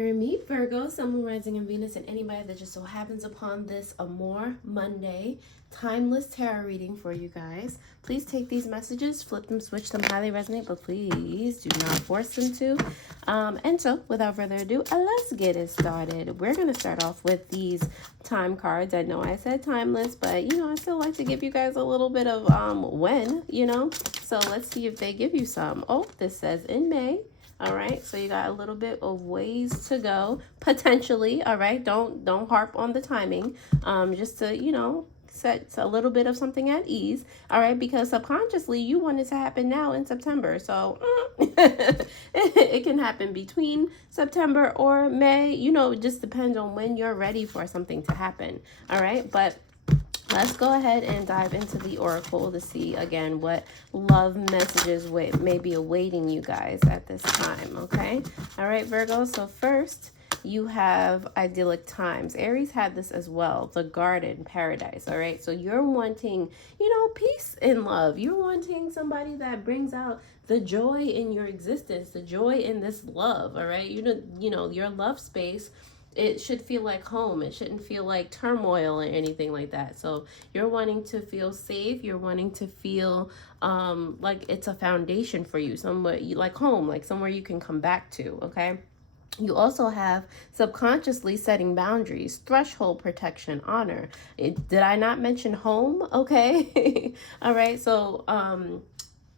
Meet Virgo, Sun, Moon, Rising, and Venus, and anybody that just so happens upon this Amor Monday timeless tarot reading for you guys. Please take these messages, flip them, switch them, how they resonate, but please do not force them to. And so, without further ado, let's get it started. We're going to start off with these time cards. I know I said timeless, but, you know, I still like to give you guys a little bit of when, you know. So let's see if they give you some. Oh, this says in May. All right, so you got a little bit of ways to go, potentially. All right, don't harp on the timing, just to, you know, set a little bit of something at ease. All right, because subconsciously you want it to happen now in September. So it can happen between September or May. You know, it just depends on when you're ready for something to happen. All right, but let's go ahead and dive into the oracle to see, again, what love messages may be awaiting you guys at this time, okay? All right, Virgo, so first you have idyllic times. Aries had this as well, the garden, paradise, all right? So you're wanting, you know, peace in love. You're wanting somebody that brings out the joy in your existence, the joy in this love, all right? You know, your love space, it should feel like home. It shouldn't feel like turmoil or anything like that. So you're wanting to feel safe. You're wanting to feel like it's a foundation for you, somewhere you like home, like somewhere you can come back to, okay? You also have subconsciously setting boundaries, threshold protection, honor. Did I not mention home? Okay. All right. So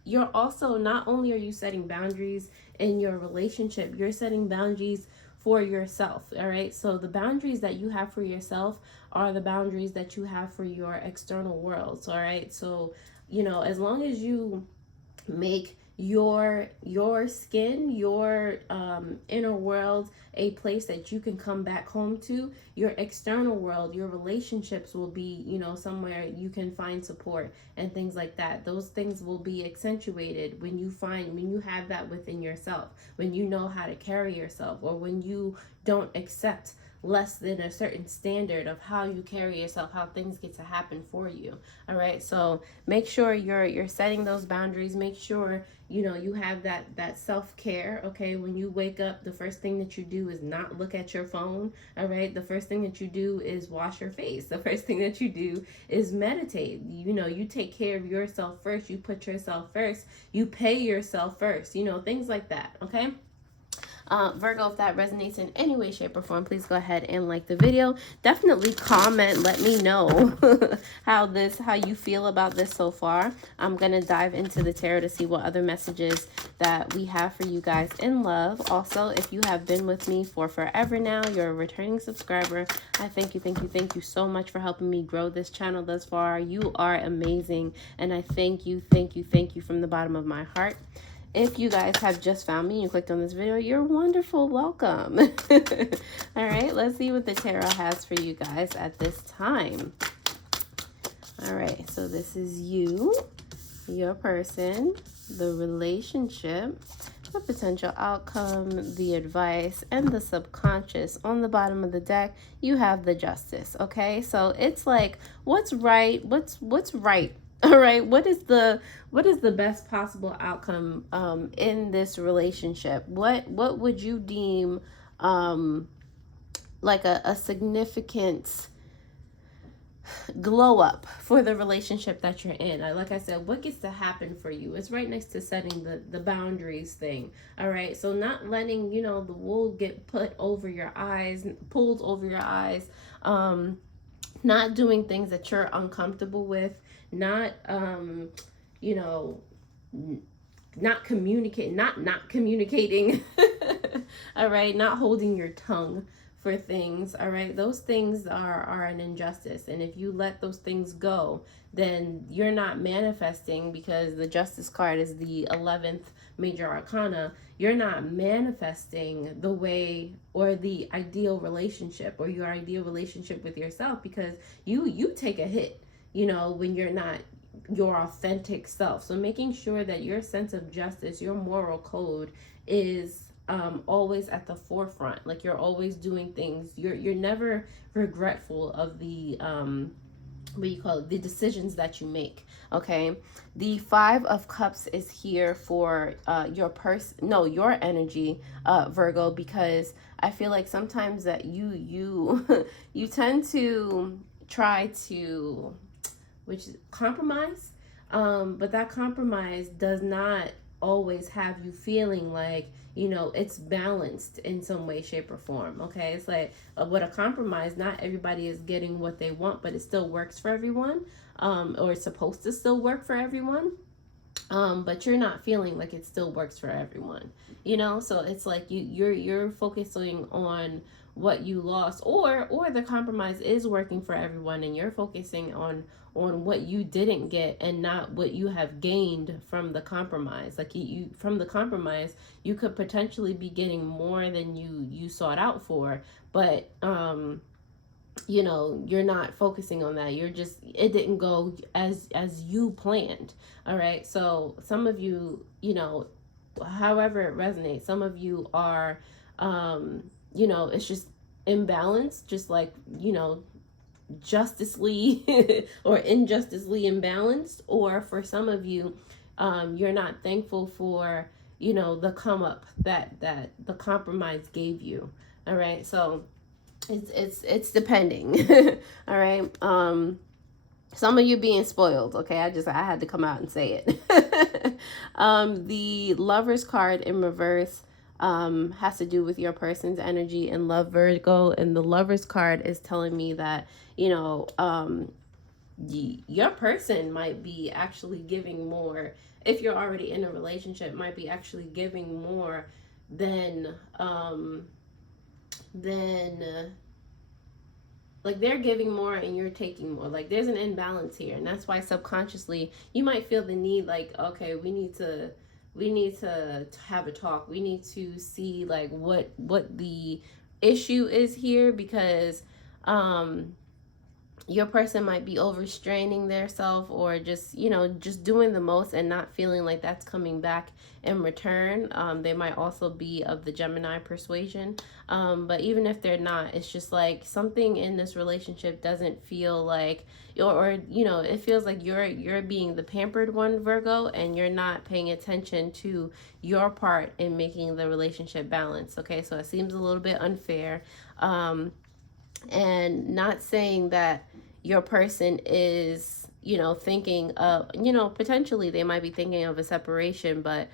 you're also, not only are you setting boundaries in your relationship, you're setting boundaries for yourself. All right, so the boundaries that you have for yourself are the boundaries that you have for your external worlds. All right, so you know, as long as you make your skin, your inner world, a place that you can come back home to, your external world, your relationships will be, you know, somewhere you can find support and things like that. Those things will be accentuated when you have that within yourself, when you know how to carry yourself, or when you don't accept less than a certain standard of how you carry yourself, how things get to happen for you. All right, so make sure you're setting those boundaries. Make sure, you know, you have that self-care. Okay, when you wake up, the first thing that you do is not look at your phone. All right, the first thing that you do is wash your face. The first thing that you do is meditate. You know, you take care of yourself first. You put yourself first. You pay yourself first, you know, things like that. Okay, Virgo, if that resonates in any way, shape, or form, please go ahead and like the video. Definitely comment, let me know how you feel about this so far. I'm gonna dive into the tarot to see what other messages that we have for you guys in love. Also, if you have been with me for forever now, you're a returning subscriber, I thank you so much for helping me grow this channel thus far. You are amazing, and I thank you from the bottom of my heart. If you guys have just found me and you clicked on this video, you're wonderful. Welcome. All right, let's see what the tarot has for you guys at this time. All right, so this is you, your person, the relationship, the potential outcome, the advice, and the subconscious. On the bottom of the deck, you have the justice. Okay, so it's like, what's right? What's right? All right, what is the best possible outcome in this relationship? What would you deem like a significant glow up for the relationship that you're in? Like I said, what gets to happen for you? It's right next to setting the boundaries thing. All right, so not letting, you know, the wool get pulled over your eyes, not doing things that you're uncomfortable with, not you know, not communicating all right, not holding your tongue for things. All right, those things are an injustice, and if you let those things go, then you're not manifesting, because the justice card is the 11th major arcana. You're not manifesting the way, or the ideal relationship, or your ideal relationship with yourself, because you take a hit, you know, when you're not your authentic self. So making sure that your sense of justice, your moral code is always at the forefront. Like, you're always doing things, you're never regretful of the the decisions that you make. Okay, the 5 of Cups is here for your energy, Virgo, because I feel like sometimes that you you tend to try to, which is compromise, but that compromise does not always have you feeling like, you know, it's balanced in some way, shape, or form. Okay, it's like with a compromise, not everybody is getting what they want, but it still works for everyone, or it's supposed to still work for everyone. But you're not feeling like it still works for everyone, you know. So it's like you're focusing on what you lost, or the compromise is working for everyone, and you're focusing on what you didn't get and not what you have gained from the compromise. Like you from the compromise, you could potentially be getting more than you sought out for, but you know, you're not focusing on that. You're just, it didn't go as you planned. All right, so some of you, you know, however it resonates, some of you are you know, it's just imbalanced, just like, you know, justicely or injusticely imbalanced. Or for some of you, you're not thankful for, you know, the come up that the compromise gave you. All right, so it's depending. All right, some of you being spoiled. Okay, I had to come out and say it. The Lover's card in reverse has to do with your person's energy in love, Virgo, and the Lover's card is telling me that, you know, your person might be actually giving more. If you're already in a relationship, might be actually giving more than like they're giving more and you're taking more. Like there's an imbalance here, and that's why subconsciously you might feel the need, like, okay, we need to have a talk. We need to see like what the issue is here, because your person might be overstraining their self, or just, you know, just doing the most and not feeling like that's coming back in return. They might also be of the Gemini persuasion, but even if they're not, it's just like something in this relationship doesn't feel like, or you know, it feels like you're being the pampered one, Virgo, and you're not paying attention to your part in making the relationship balance. Okay, so it seems a little bit unfair. And not saying that your person is, you know, thinking of, you know, potentially they might be thinking of a separation, but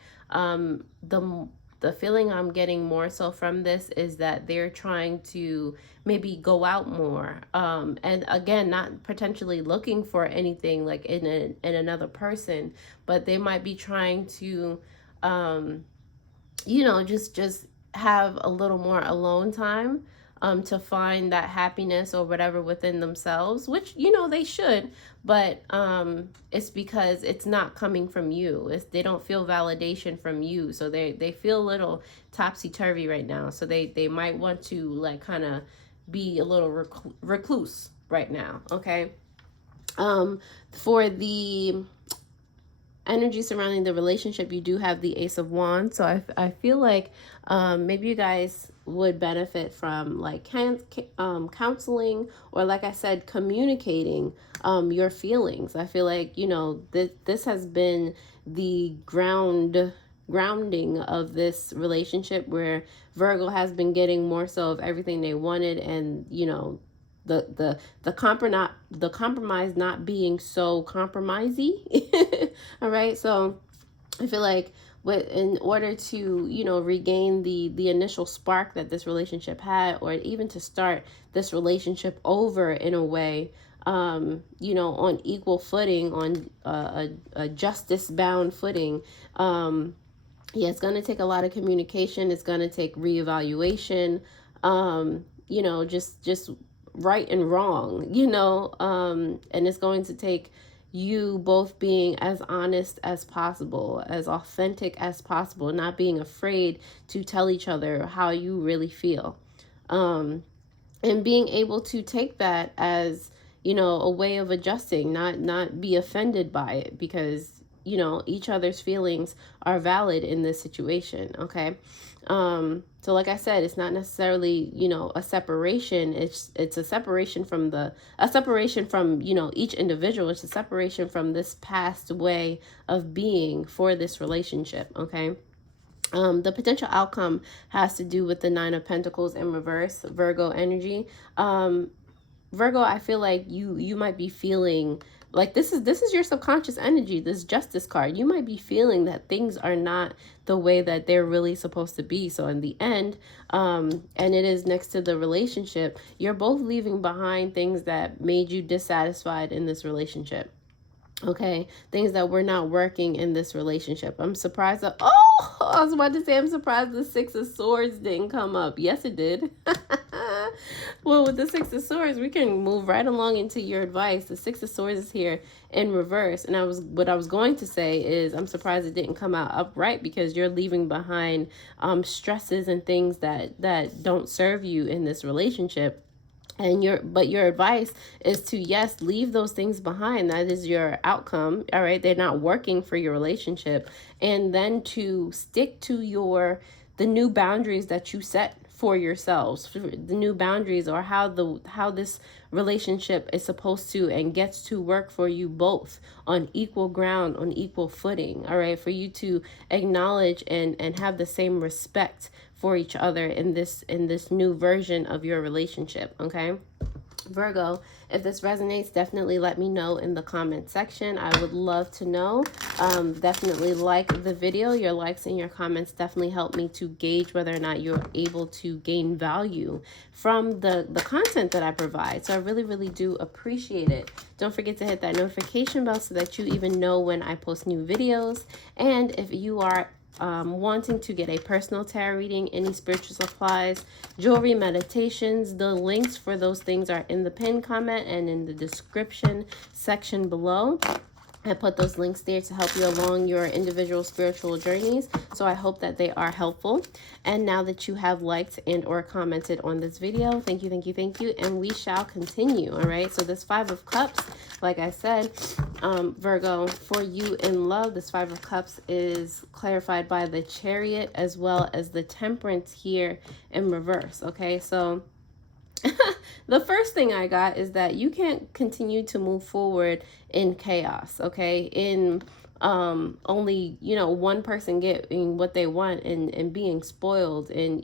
the feeling I'm getting more so from this is that they're trying to maybe go out more, and again, not potentially looking for anything like in another person, but they might be trying to you know, just have a little more alone time, to find that happiness or whatever within themselves, which, you know, they should, but it's because it's not coming from you. They don't feel validation from you, so they feel a little topsy-turvy right now. So they might want to like kind of be a little recluse right now. Okay, for the energy surrounding the relationship, you do have the Ace of Wands. So I feel like maybe you guys would benefit from like counseling, or like I said, communicating your feelings. I feel like, you know, this has been the grounding of this relationship, where Virgo has been getting more so of everything they wanted, and, you know, the compromise not being so compromisey. All right, so I feel like in order to, you know, regain the initial spark that this relationship had, or even to start this relationship over in a way, you know, on equal footing, on a justice bound footing, yeah, it's going to take a lot of communication. It's going to take reevaluation, you know, just right and wrong, you know, and it's going to take you both being as honest as possible, as authentic as possible, not being afraid to tell each other how you really feel, and being able to take that as, you know, a way of adjusting, not be offended by it, because, you know, each other's feelings are valid in this situation. Okay, so like I said, it's not necessarily, you know, a separation. It's a separation from you know, each individual. It's a separation from this past way of being for this relationship. Okay, The potential outcome has to do with the Nine of Pentacles in reverse, Virgo energy. Virgo, I feel like you might be feeling like this is your subconscious energy, this Justice card. You might be feeling that things are not the way that they're really supposed to be. So in the end, and it is next to the relationship, you're both leaving behind things that made you dissatisfied in this relationship. Okay, things that were not working in this relationship. I'm surprised that, oh, I was about to say, I'm surprised the Six of Swords didn't come up. Yes, it did. Well, with the Six of Swords, we can move right along into your advice. The Six of Swords is here in reverse. And what I was going to say is I'm surprised it didn't come out upright, because you're leaving behind stresses and things that don't serve you in this relationship. And your advice is to, yes, leave those things behind. That is your outcome. All right. They're not working for your relationship. And then to stick to the new boundaries that you set for yourselves, the new boundaries, or how this relationship is supposed to and gets to work for you both on equal ground, on equal footing. All right. For you to acknowledge and have the same respect for each other in this new version of your relationship. Okay, Virgo, if this resonates, definitely let me know in the comment section. I would love to know. Definitely like the video. Your likes and your comments definitely help me to gauge whether or not you're able to gain value from the content that I provide. So I really, really do appreciate it. Don't forget to hit that notification bell so that you even know when I post new videos. And if you are wanting to get a personal tarot reading, any spiritual supplies, jewelry, meditations, the links for those things are in the pinned comment and in the description section below. I put those links there to help you along your individual spiritual journeys. So I hope that they are helpful. And now that you have liked and or commented on this video, thank you, thank you, thank you. And we shall continue. All right. So this Five of Cups, like I said, Virgo, for you in love, this Five of Cups is clarified by the Chariot as well as the Temperance here in reverse. Okay. So the first thing I got is that you can't continue to move forward in chaos, okay? In only, one person getting what they want and being spoiled. And,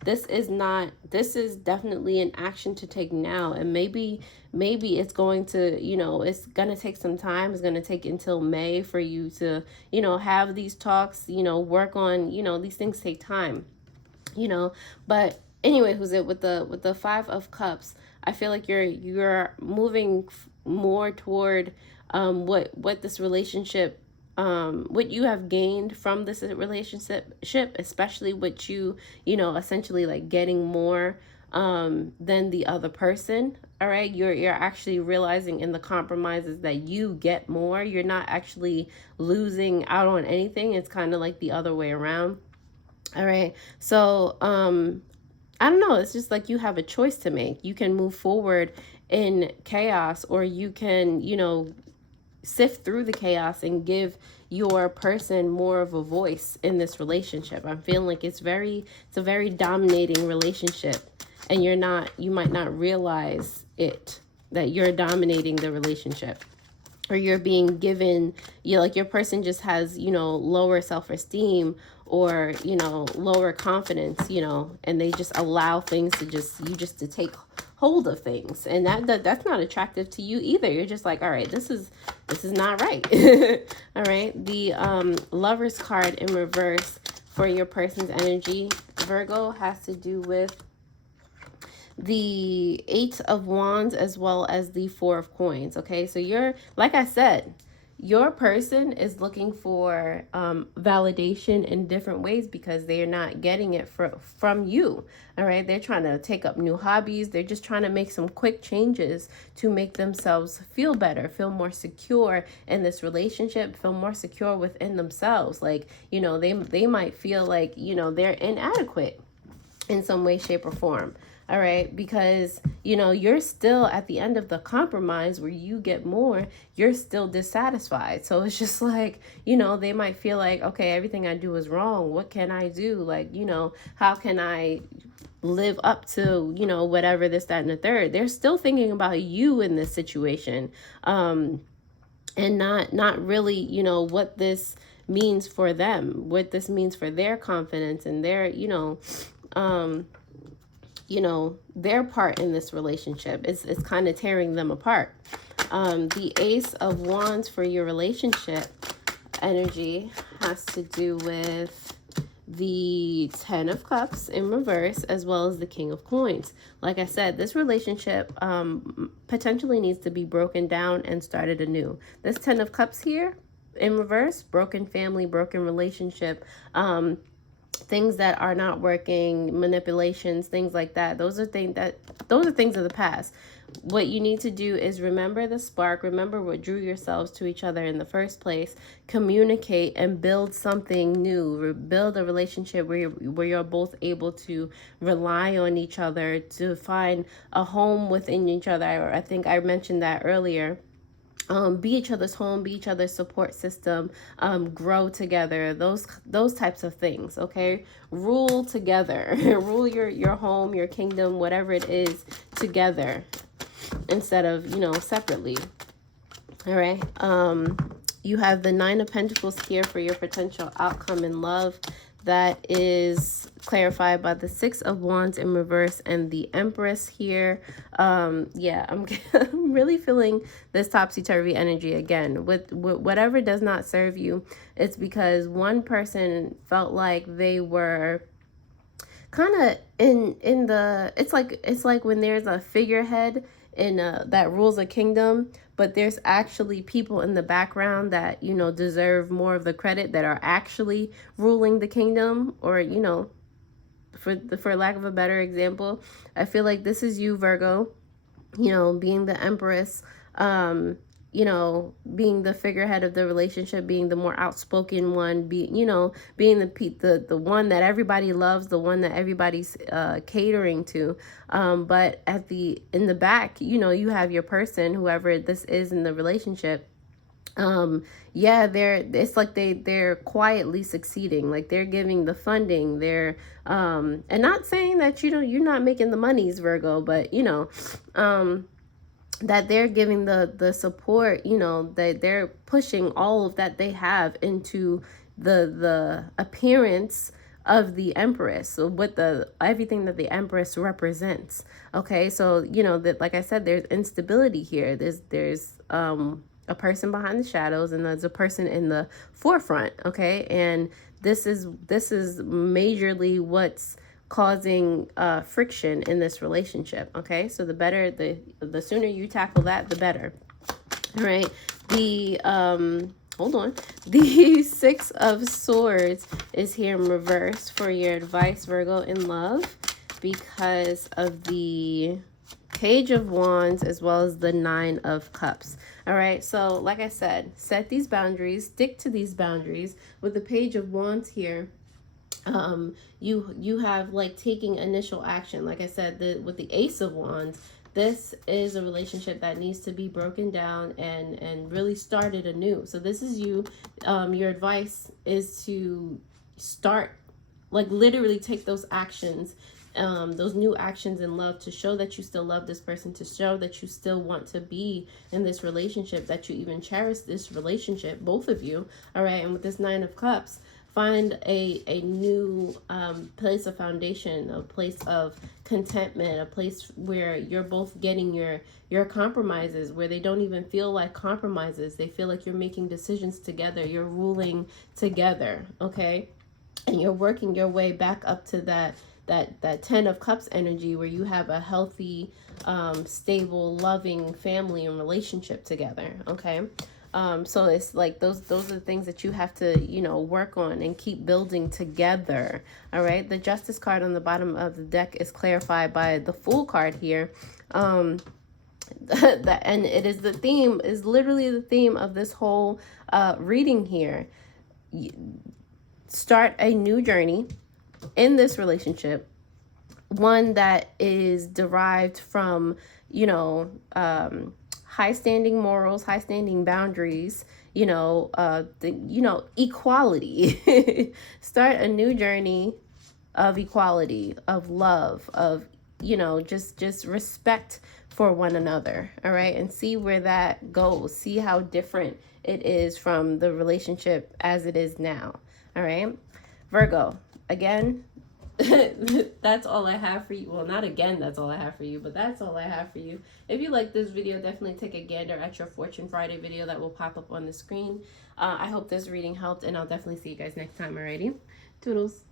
this is definitely an action to take now. And maybe it's going to, it's going to take some time. It's going to take until May for you to, have these talks, work on, these things take time, but anyway, who's it with the Five of Cups? I feel like you're moving more toward what this relationship, what you have gained from this relationship, especially what you essentially like getting more than the other person. All right, you're actually realizing in the compromises that you get more. You're not actually losing out on anything. It's kind of like the other way around. All right, so I don't know. It's just like you have a choice to make. You can move forward in chaos, or you can, sift through the chaos and give your person more of a voice in this relationship. I'm feeling like it's a very dominating relationship, and you might not realize it, that you're dominating the relationship. Or you're being given, like your person just has, lower self-esteem, or, lower confidence, and they just allow things to take hold of things. And that's not attractive to you either. You're just like, all right, this is not right. All right. The Lover's card in reverse for your person's energy, Virgo, has to do with the Eight of Wands as well as the Four of Coins. Okay, so like I said, your person is looking for validation in different ways because they're not getting it from you. All right, they're trying to take up new hobbies. They're just trying to make some quick changes to make themselves feel better, feel more secure in this relationship, feel more secure within themselves. Like, they might feel like, they're inadequate in some way, shape, or form. All right, because, you're still at the end of the compromise where you get more, you're still dissatisfied. So it's just like, they might feel like, okay, everything I do is wrong. What can I do? Like, how can I live up to, whatever, this, that, and the third. They're still thinking about you in this situation. And not really, what this means for them, what this means for their confidence and their, their part in this relationship. It's kind of tearing them apart. The Ace of Wands for your relationship energy has to do with the Ten of Cups in reverse, as well as the King of Coins. Like I said, this relationship potentially needs to be broken down and started anew. This Ten of Cups here in reverse, broken family, broken relationship, things that are not working, manipulations, things like that. Those are things of the past. What you need to do is remember the spark, remember what drew yourselves to each other in the first place, communicate and build something new, build a relationship where you're both able to rely on each other, to find a home within each other. I think I mentioned that earlier. Be each other's home, be each other's support system, grow together, those types of things. Okay, rule together. Rule your home, your kingdom, whatever it is, together instead of separately. All right. You have the Nine of Pentacles here for your potential outcome in love. That is clarified by the Six of Wands in reverse and the Empress here. Yeah, I'm really feeling this topsy-turvy energy again. With whatever does not serve you, it's because one person felt like they were kind of in the, it's like when there's a figurehead in that rules a kingdom, but there's actually people in the background that deserve more of the credit, that are actually ruling the kingdom, or for lack of a better example, I feel like this is you, Virgo, being the Empress, being the figurehead of the relationship, being the more outspoken one, being the one that everybody loves, the one that everybody's catering to. But in the back, you have your person, whoever this is in the relationship. It's like they're quietly succeeding, like they're giving the funding, they're and not saying that you're not making the monies, Virgo, but that they're giving the support, that they're pushing all of that they have into the appearance of the Empress, so with everything that the Empress represents. Okay, so that, like I said, there's instability here. There's a person behind the shadows, and there's a person in the forefront. Okay, and this is majorly what's causing friction in this relationship. Okay, so the sooner you tackle that, the better. All right, hold on, the Six of Swords is here in reverse for your advice, Virgo, in love, because of the Page of Wands as well as the Nine of Cups. All right, so like I said, set these boundaries, stick to these boundaries. With the Page of Wands here, you have like taking initial action. Like I said, with the Ace of Wands, this is a relationship that needs to be broken down and really started anew. So this is you. Your advice is to start, like literally take those actions, those new actions in love, to show that you still love this person, to show that you still want to be in this relationship, that you even cherish this relationship, both of you. All right, and with this Nine of Cups, find a new place of foundation, a place of contentment, a place where you're both getting your compromises, where they don't even feel like compromises. They feel like you're making decisions together, you're ruling together, okay? And you're working your way back up to that Ten of Cups energy, where you have a healthy, stable, loving family and relationship together, okay? So it's like those are the things that you have to, work on and keep building together. All right. The Justice card on the bottom of the deck is clarified by the Fool card here. And it is literally the theme of this whole reading here. Start a new journey in this relationship, one that is derived from, high standing morals, high standing boundaries, equality. Start a new journey of equality, of love, of you know, just respect for one another, all right? And see where that goes. See how different it is from the relationship as it is now, all right? Virgo, again, that's all I have for you. Well, not again, that's all I have for you, but that's all I have for you. If you like this video, definitely take a gander at your Fortune Friday video that will pop up on the screen. I hope this reading helped, and I'll definitely see you guys next time, alrighty? Toodles.